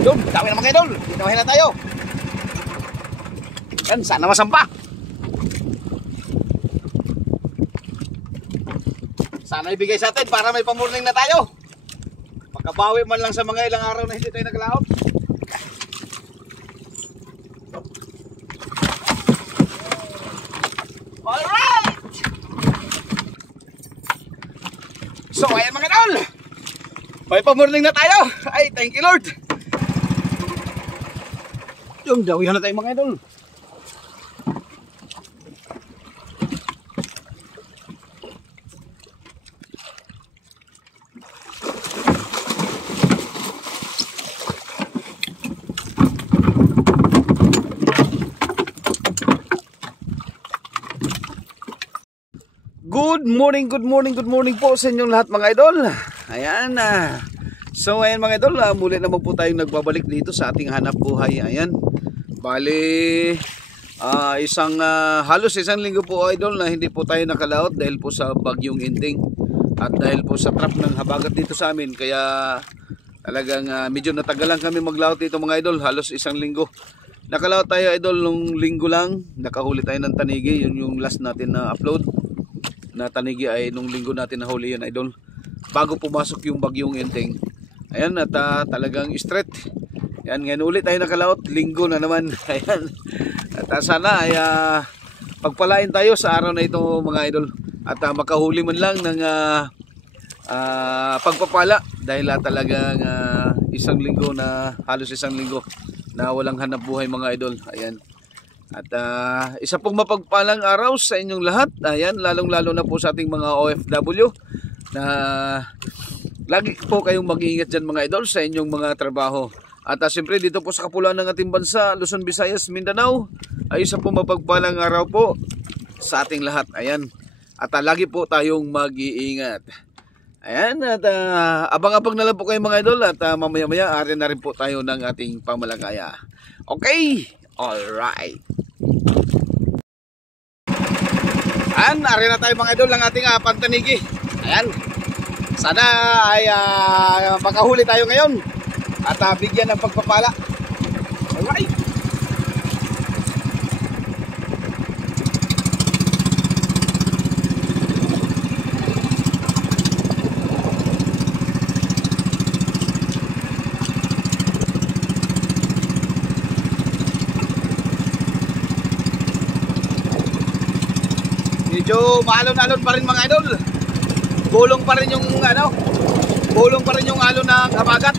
Yun, dami naman kayo idol. Ginawahin na tayo. Yan, sana masampa. Sana ibigay sa atin para may pamurning na tayo. Makabawi man lang sa mga ilang araw na hindi tayo naglaot. Alright! So ayan mga idol, may pamurning na tayo. Ay, thank you Lord. Yung dawihan na tayo mga idol. Good morning po sa inyong lahat mga idol. Ayan, so ayan mga idol, muli naman po tayong nagbabalik dito sa ating hanap buhay. Ayan, bali halos isang linggo po idol na hindi po tayo nakalaot dahil po sa bagyong Inting at dahil po sa trap ng habagat dito sa amin. Kaya talagang medyo natagalan kami maglaot dito mga idol, halos isang linggo. Nakalaot tayo idol nung linggo lang, nakahuli tayo ng tanigi, yun yung last natin na upload na tanigi ay nung linggo natin nahuli yan idol, bago pumasok yung bagyong Inting. Ayan, at talagang straight. Ayan, ngayon ulit tayo nakalaot, linggo na naman. Ayan, at sana ay pagpalain tayo sa araw na ito mga idol, at makahuli man lang ng pagpapala dahil talagang isang linggo na, halos isang linggo na walang hanap buhay mga idol. Ayan, at isa pong mapagpalang araw sa inyong lahat. Ayan, lalong-lalo na po sa ating mga OFW na lagi po kayong mag-iingat dyan mga idol sa inyong mga trabaho. At siyempre dito po sa kapuluan ng ating bansa, Luzon, Visayas, Mindanao, ay isa pong mapagpalang araw po sa ating lahat. Ayan, at lagi po tayong mag-iingat. Ayan, at abang-abang na lang po kayo mga idol, at mamaya-maya ari na rin po tayo ng ating pamalakaya. Okay, alright. Ayan, ari na tayo mga idol ng ating pantanigi. Ayan, sana ay makahuli tayo ngayon at bigyan ng pagpapala. Alright. Medyo maalon-alon pa rin mga idol. Bulong pa rin yung bulong pa rin yung alon ng habagat.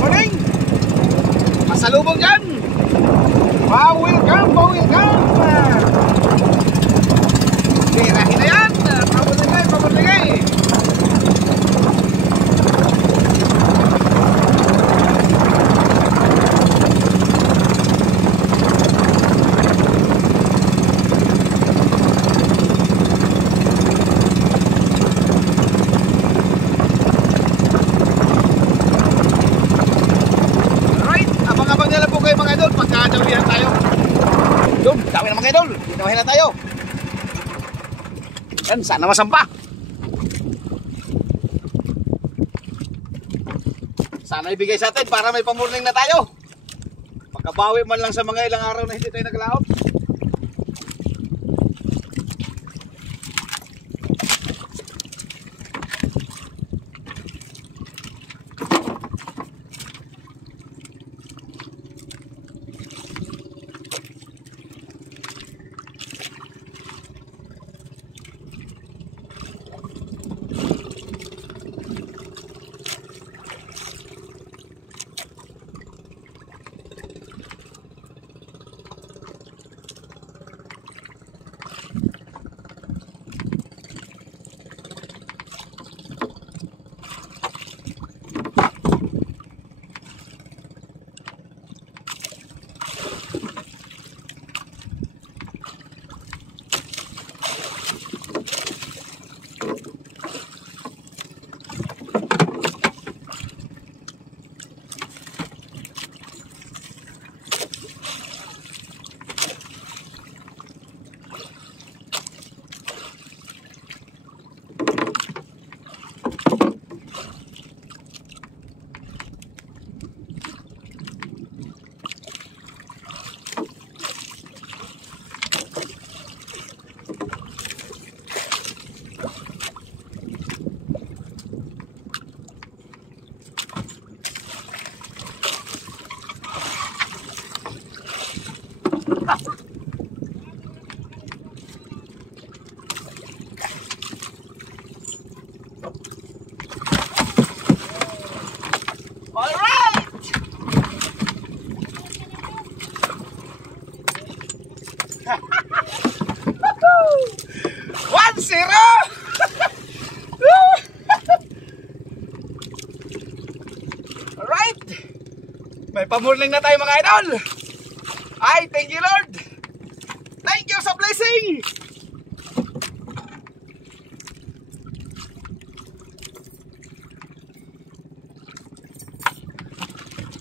Morning! Masalubong dyan! Welcome! Tirahin na yan! Pabuligay! Ginawahin na tayo. Yan, sana masampa. Sana ibigay sa atin para may pamurning na tayo. Makabawi man lang sa mga ilang araw na hindi tayo naglaot. Alright! 1-0! Alright! May pamurling na tayo mga idol! Ay, thank you Lord! Thank you sa blessing!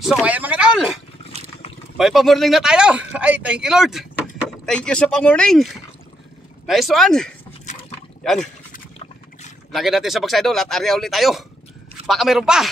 So ayan mga idol, may pamurning na tayo. Ay thank you Lord, thank you sa pamurning. Nice one. Yan, lagyan natin sa box idol at area ulit tayo. Baka meron pa.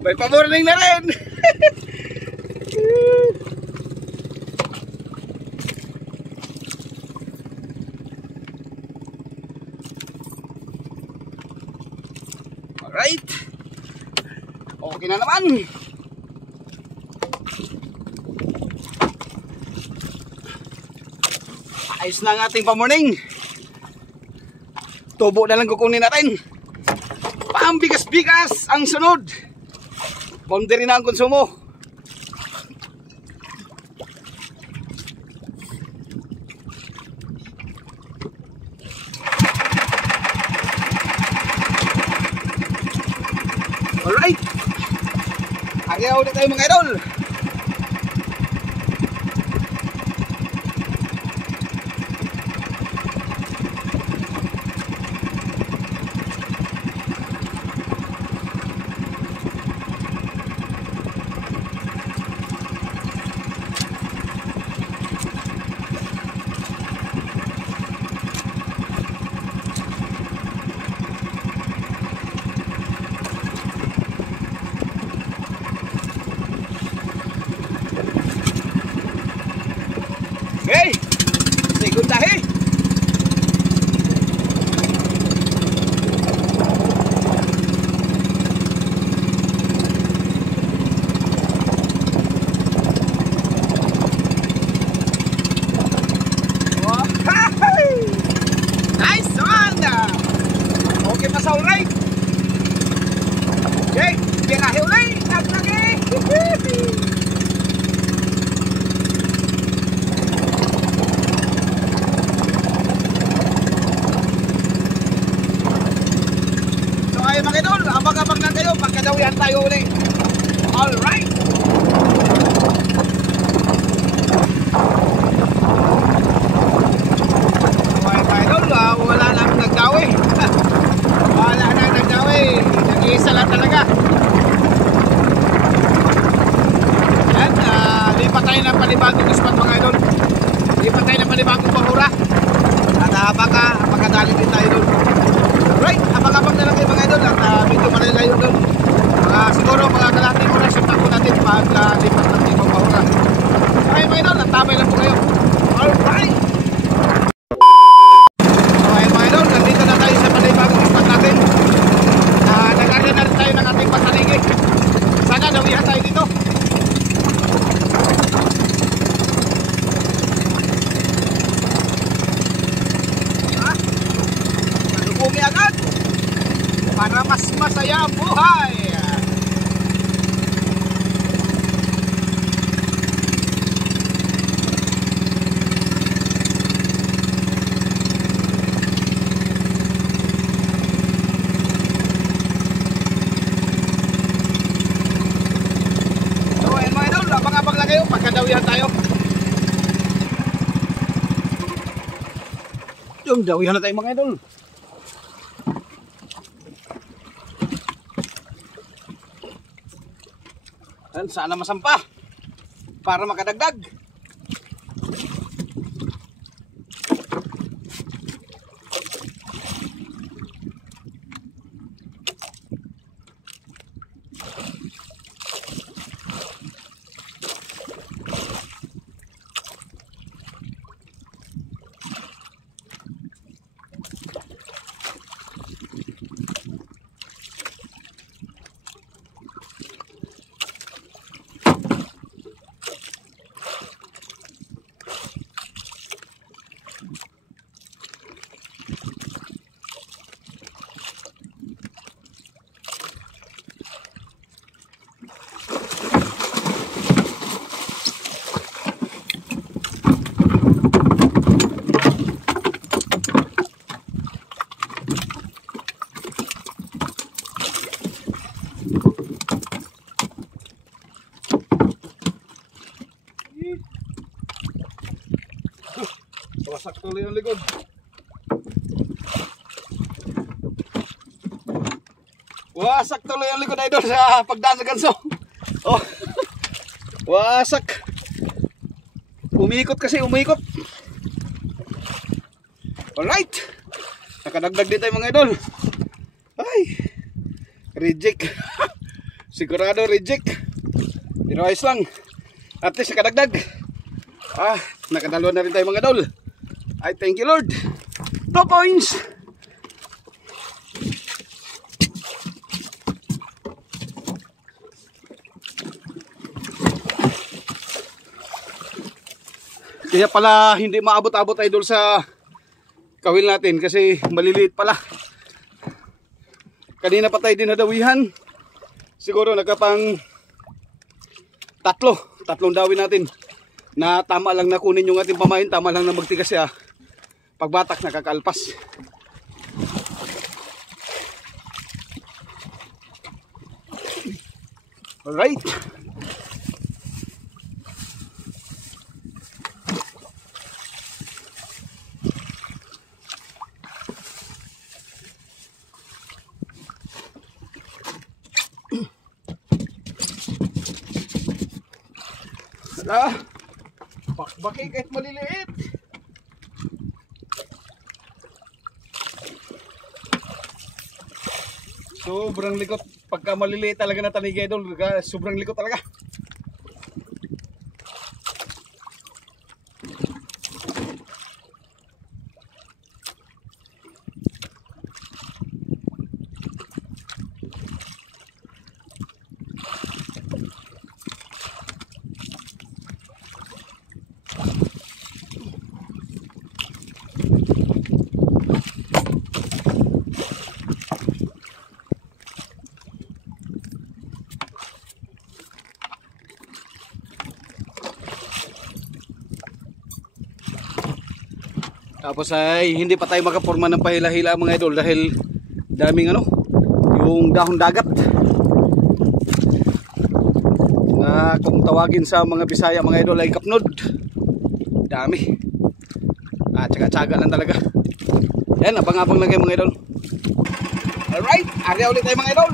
May pamorning na rin. Alright, okay na naman. Ayos na ang ating pamorning. Tubo na lang kukunin natin. Pambigas-bigas ang sunod. Boundary na ang konsumo. Alright, agya ulit tayo mga idol. Okay, segundahe. Nice one. Okay pa sa alright. Okay, birahe ulit. Lagi. Mga idol, abang-abang lang kayo pagkadawihan tayo ulit. Alright. Okay mga idol, wala na akong nagdawi. Wala na nagdawi. Nag-iisa lang talaga. Yan, lipat tayo ng panibagong spot mga idol. Lipat tayo ng panibagong bahura. At apakadali din tayo doon. Right, abang-abang na lang kayo mga idol at medyo malalayo doon. Siguro mga kalahating oras yung takbo natin pag lipat natin yung bahura. Okay mga idol, natabay lang po kayo. Alright! Okay mga idol, nandito na tayo sa panibagong spot natin. Nag-arya na rin tayo ng ating dawihan tayo dito. Ha? Malubungi agad para mas masaya ang buhay. Pagkadawihan tayo. Yung dawihan na tayo mga idol. Sana masampa para makadagdag. Wasak tuloy ang likod. Wasak tuloy ang likod idol sa pagdaan sa ganso. Oh. Wasak. Umikot kasi, umikot. Alright. Nakadagdag din tayo mga idol. Ay. Reject. Sigurado reject. Pero ayos lang. At least nakadagdag. Nakadalawa na rin tayo mga idol. I thank you Lord. 2 points. Kaya pala hindi maabot-abot idol sa kawil natin kasi maliliit pala. Kanina pa tayo dinadawihan. Siguro nagkapang tatlong dawin natin. Na tama lang na kunin yung ating pamain, tama lang na magtigas siya. Pagbatak nakakaalpas. Alright. Bakit kahit maliliit. Sobrang likot. Pagka maliliit talaga na tanig idol, sobrang likot talaga. Tapos ay hindi pa tayo makaporma ng pahila-hila mga idol dahil daming yung dahon dagat na kung tawagin sa mga Bisaya mga idol ay kapnod. Dami. Tsaga-tsaga lang talaga. Yan, abang-abang lang kayo mga idol. Alright, area ulit tayo mga idol.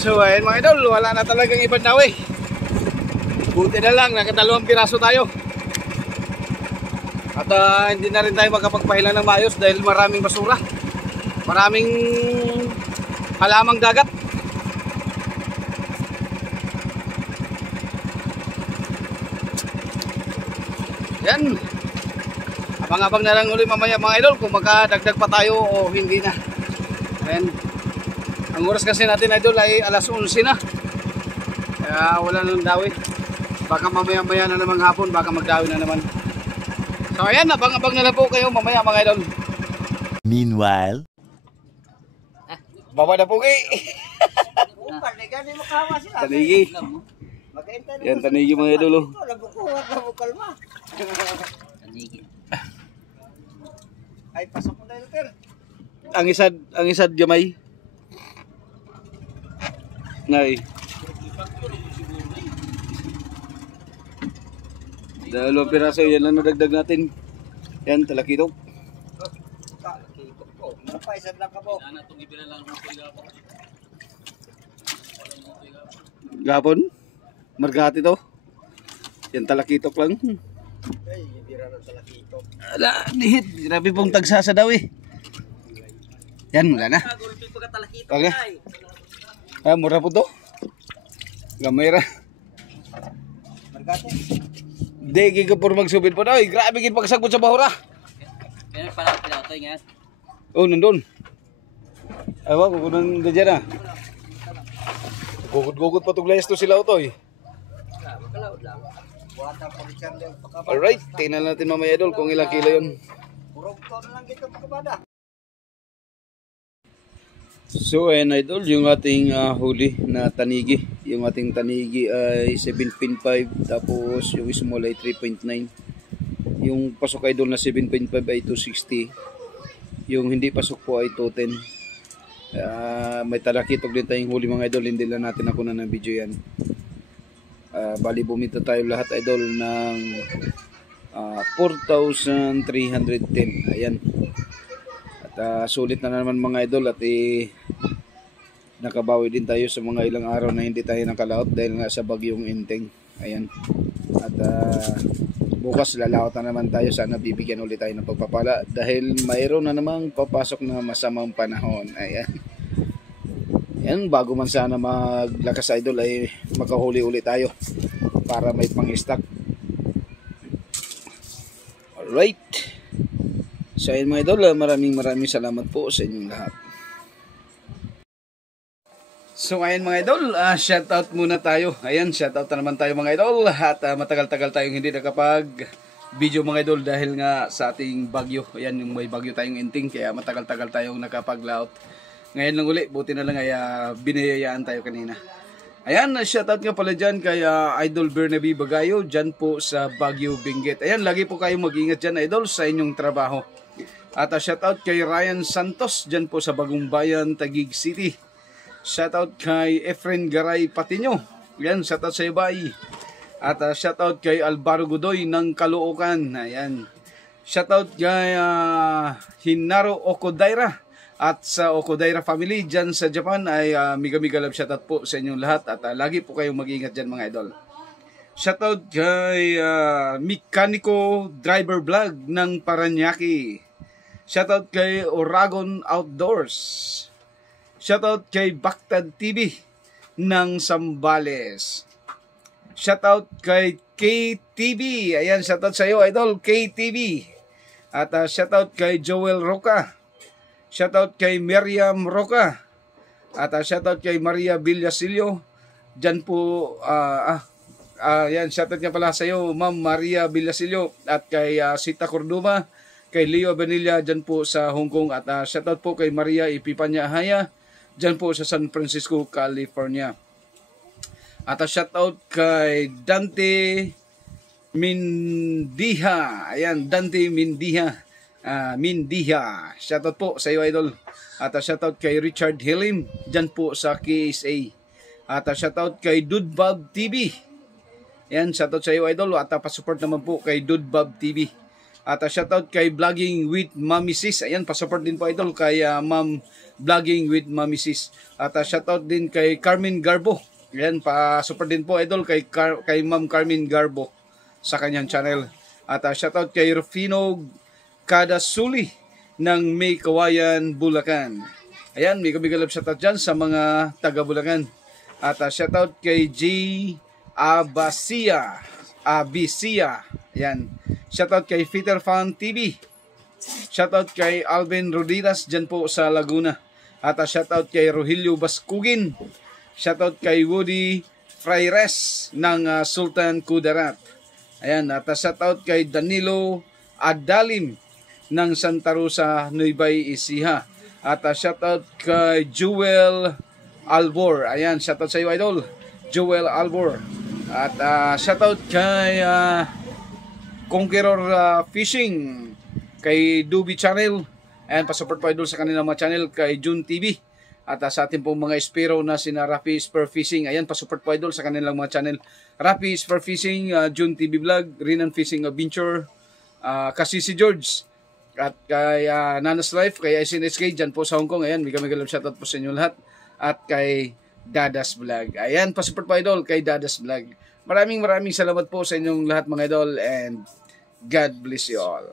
So ayun mga idol, wala na talagang ibang dawi. Buti na lang, nakadalawang piraso tayo. At hindi na rin tayo makapagpahilan ng maayos dahil maraming basura. Maraming halamang dagat. Yan. Abang-abang na lang ulit mamaya mga idol kung makadagdag pa tayo o hindi na. Ayan. Ang oras kasi natin idol ay alas 11 na. Kaya wala nang dawi. Baka mamaya-maya na naman hapon, baka magdawi na naman. So ayan, abang-abang na lang po kayo mamaya mga idol. Meanwhile, Baba na po kayo. Tanigi. Yan, tanigi mga idol. Ay, pasok mo tayo, Ter. Ang isad gamay. Nay. Dalawang piraso yan lang nadagdag natin. Yan, talakitok. Napaisad lang ka po. Gapon. Margati to. Yan, talakitok lang. Ay, hindi rin ang talakito. Ala, nihit. Grabe pong tagsasa daw eh. Yan, wala na. Okay. Ah, mura po to. Gamay ra. Margate. Di, gigapur magsubid po daw eh. Grabe gid pagsagot sa bahura. Yan pala piloto nga. Oh, nandun. Awa, kukunan na dyan ah. Gugod-gugod pa tuglayas to sila ito eh. Makalaod lang. Buhatan po ni Charlie ang pakabada. Alright, tingnan natin mamaya idol kung ilang kilo yun. Purong ton lang dito pakabada. So ayan idol, yung ating huli na tanigi. Yung ating tanigi ay 7.5 tapos yung small ay 3.9. Yung pasok idol na 7.5 ay 260. Yung hindi pasok po ay 210. May talakitok din tayong huli mga idol, hindi lang natin ako na ng video yan. Bali bumita tayo lahat idol ng 4,310. Ayan. At sulit na naman mga idol at nakabawi din tayo sa mga ilang araw na hindi tayo nakalaot dahil nga sa bagyong Enteng. Ayan. At bukas lalaot na naman tayo, sana bibigyan ulit tayo ng pagpapala dahil mayroon na namang papasok na masamang panahon. Ayan. Yan, bago man sana maglakas idol ay makahuli ulit tayo para may pang-stock. Alright. So ayun mga idol, maraming salamat po sa inyong lahat. So ayun mga idol, shoutout muna tayo. Ayan, shoutout na naman tayo mga idol. At matagal-tagal tayong hindi nakapag-video mga idol dahil nga sa ating bagyo. Ayan, yung may bagyo tayong Enteng, kaya matagal-tagal tayong nakapag-layout. Ngayon lang uli, buti na lang ay binayayaan tayo kanina. Ayan, shoutout nga pala dyan kay Idol Bernabe Bagayo, dyan po sa Baguio, Benguet. Ayan, lagi po kayong mag-ingat dyan idol sa inyong trabaho. At shoutout kay Ryan Santos, dyan po sa Bagong Bayan, Taguig City. Shoutout kay Efren Garay Patinyo. Ayan, shoutout sa ibay. At shoutout kay Alvaro Godoy ng Caloocan. Ayan. Shoutout kay Hinaro Okodaira. At sa Okodaira family dyan sa Japan ay miga love shoutout po sa inyong lahat. At lagi po kayong mag-ingat dyan mga idol. Shoutout kay Mekaniko Driver Vlog ng Paranaque. Shoutout kay Oragon Outdoors. Shoutout kay Baktad TV ng Sambales. Shoutout kay KTV. Ayan, shoutout sa iyo idol, KTV. At shoutout kay Joel Roca. Shoutout kay Miriam Roca. At shoutout kay Maria Villasilio. Diyan po yan, shoutout nga pala sa iyo Ma'am Maria Villasilio at kay Sita Corduma, kay Leo Benilla diyan po sa Hong Kong at shoutout po kay Maria Ipipanya Haya diyan po sa San Francisco, California. At shoutout kay Dante Mindiha. Ayan, Dante Mindiha. Mindiha. Shoutout po sa iyo idol. At shoutout kay Richard Hilim diyan po sa KSA. At shoutout kay Dudbab TV. Ayan, shoutout sa iyo idol. At pa-support naman po kay Dudbab TV. At shoutout kay Vlogging with Mami Sis. Ayan, pa-support din po idol kay Ma'am Vlogging with Mami Sis. At shoutout din kay Carmen Garbo. Ayan, pa-support din po idol kay Ma'am Carmen Garbo sa kanyang channel. At shoutout kay Rufino Kadasuli ng May Kawayan, Bulacan. Ayan, may kabigalab shoutout dyan sa mga taga Bulacan. At shoutout kay J. Abisia. Ayan. Shoutout kay Peter Fan TV. Shoutout kay Alvin Rodidas dyan po sa Laguna. At shoutout kay Rogelio Baskugin. Shoutout kay Woody Fraires ng Sultan Kudarat. Ayan. At shoutout kay Danilo Adalim ng Santa Rosa, Nueva Ecija. At shoutout kay Jewel Albor. Ayan, shoutout sa iyo idol, Jewel Albor. At shoutout kay Conqueror Fishing, kay Duby Channel. Ayan, pa-support po idol sa kanilang mga channel, kay June TV. At sa ating pong mga espero na sina Rafi Spur Fishing. Ayan, pa-support po idol sa kanilang mga channel. Rafi Spur Fishing, June TV Vlog, Rinan Fishing Adventure, Kasisi George. At kay Nanas Life, kay SNSK dyan po sa Hong Kong. Ayan, may kami shoutout po sa inyo lahat. At kay Dadas Vlog. Ayan, pa-support po idol kay Dadas Vlog. Maraming salamat po sa inyong lahat mga idol, and God bless you all.